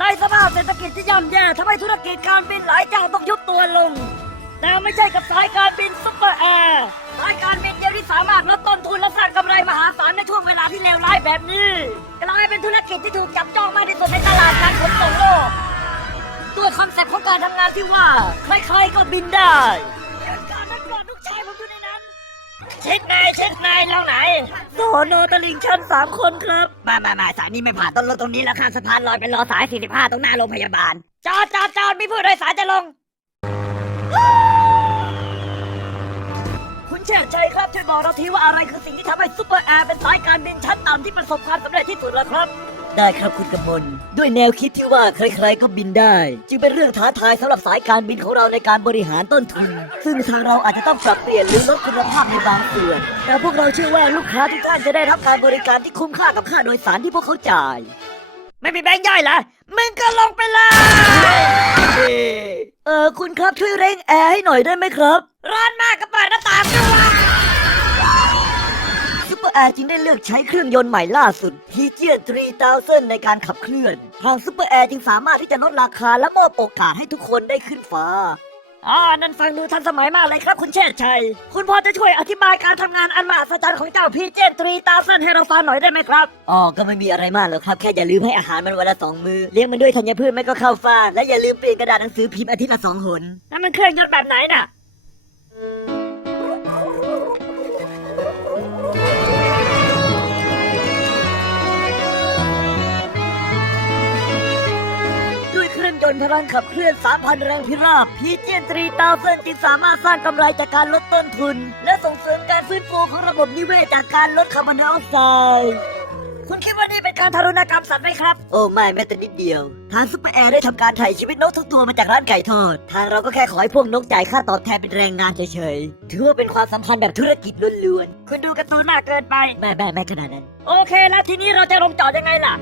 ในสภาพเศรษฐกิจที่ย่ำแย่ทำให้ธุรกิจการบินหลายเจ้าต้องยุบตัวลง แต่ไม่ใช่กับสายการบินซุปเปอร์แอร์สายการบินเดียวที่สามารถลดต้นทุนและสร้างกำไรมหาศาลในช่วงเวลาที่เลวร้ายแบบนี้ กลายเป็นธุรกิจที่ถูกจับจ้องมากที่สุดในตลาดการขนส่งโลกด้วยคอนเซ็ปต์ของการทำงานที่ว่าใครๆก็บินได้ช็คนายเช็คนายเราไหนสอนอตลิงชั้นสามคนครับ มามามาสายนี้ไม่ผ่านต้นรถตรงนี้ แล้วข้ามสะพานลอยไปรอสายสี่ิ้าตรงหน้าโรงพยาบาล จอดจอดจอดมีผู้โดยสารจะลง คุณเชิดชัยครับช่วยบอกเราทีว่าอะไรคือสิ่งที่ทำให้ซุปเปอร์แอร์เป็นสายการบินชั้นต่ำที่ประสบความสำเร็จที่สุดแล้ครับได้ครับ คุณกมลด้วยแนวคิดที่ว่าใครๆก็บินได้ จึงเป็นเรื่องท้าทายสําหรับสายการบินของเราในการบริหารต้นทุนซึ่งทางเราอาจจะต้องปรับเปลี่ยนหรือลดคุณภาพในบางส่วนแต่พวกเราเชื่อว่าลูกค้าทุกท่านจะได้รับการบริการที่คุ้มค่ากับค่าโดยสารที่พวกเขาจ่าย ไม่มีแบงค์ย่อยละมึงก็ลงไปเลยเออคุณครับช่วยเร่งแอร์ให้หน่อยได้ไหมครับ ร้อนมากกะเปิดหน้าต่างด้วยแอร์จึงได้เลือกใช้เครื่องยนต์ใหม่ล่าสุดฮีเจียน3000 ในการขับเคลื่อน ทางซูเปอร์แอร์จึงสามารถที่จะลดราคาและมอบโอกาสให้ทุกคนได้ขึ้นฟ้า อ่านั่นฟังดูทันสมัยมากเลยครับ คุณเชษชัย คุณพอจะช่วยอธิบายการทํางานอันมหัศจรรย์ของเจ้าฮีเจียน3000 ให้เราฟังหน่อยได้ไหมครับ อ๋อก็ไม่มีอะไรมากหรอกครับแค่อย่าลืมให้อาหารมันวันละสองมือเลี้ยงมันด้วยธัญพืชไม่ก็ข้าวฟ้าและอย่าลืมเปลี่ยนกระดาษหนังสือพิมพ์อาทิตย์ละสองหนนั่นมันเครื่องยนต์แบบไหนน่ะนต์พลังขับเคลื่อนสามพันแรงพิราบพีเจนตรีตาเซนจึงสามารถสร้างกำไรจากการลดต้นทุน และส่งเสริมการฟื้นฟูของระบบนิเวศจากการลดคาร์บอนไดออกไซด์คุณคิดว่านี่เป็นการทารุณกรรมสัตว์ไหมครับ โอ้ ไม่ แม้แต่นิดเดียว ทางซุปเปอร์แอร์ได้ทําการไถ่ชีวิตนกทุกตัวมาจากร้านไก่ทอดทางเราก็แค่ขอให้พวกนกจ่ายค่าตอบแทนเป็นแรงงานเฉยๆถือว่าเป็นความสัมพันธ์แบบธุรกิจล้วนๆคุณดูกระตุ้นมากเกินไปแม่แม่แม่ขนาดนั้น โอเค แล้วทีนี้เราจะลงจอดยังไงล่ะ